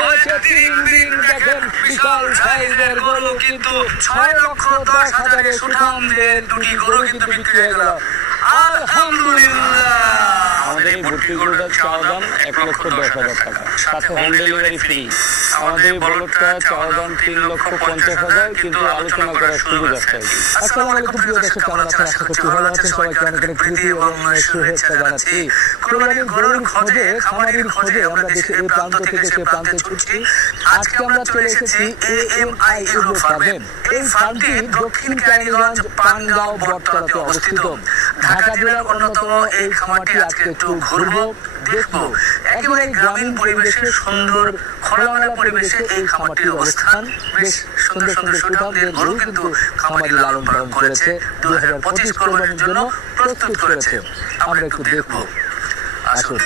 হয়েছে তিন দিন দেখেন বিশাল সাইজের গরু কিন্তু 6,10,000 সুঠামদের দুটি গরু কিন্তু বিক্রি হয়ে গেল। আলহামদুলিল্লাহ। আমাদের এই ভর্তি গরুটার চাওয়া দাম 1,10,000 টাকা, সাথে হোম ডেলিভারি ফ্রি। আমাদের বলদটা চাওয়া দাম 3,50,000, কিন্তু আলোচনা করার সুযোগ আছে। আসসালামু আলাইকুম প্রিয় দর্শক, কেমন আছেন? আশা করছি ভালো আছেন। সবাইকে অনেক অনেক প্রীতি এবং শুভেচ্ছা জানাচ্ছি। কোরবানির গরুর খোঁজে, খামারির খোঁজে আমরা দেশে এই প্রান্ত থেকে সে প্রান্তে ছুটছি। আজকে আমরা চলে এসেছি AMI এগ্রো ফার্মে। এই ফার্মটি দক্ষিণ কেরানীগঞ্জ পানগাঁও বটতলাতে অবস্থিত। ঢাকা জেলার অন্যতম এই খামারটি আজকে একটু ঘুরবো, দেখবো। একেবারে গ্রামীণ পরিবেশে, সুন্দর খোলামেলা পরিবেশে এই খামারটির অবস্থান। বেশ সুন্দর সুন্দর সুঠামদের গরু কিন্তু খামারি লালন পালন করেছে, 2025 কোরবানির জন্য প্রস্তুত করেছে। আমরা একটু দেখবো, আসুন।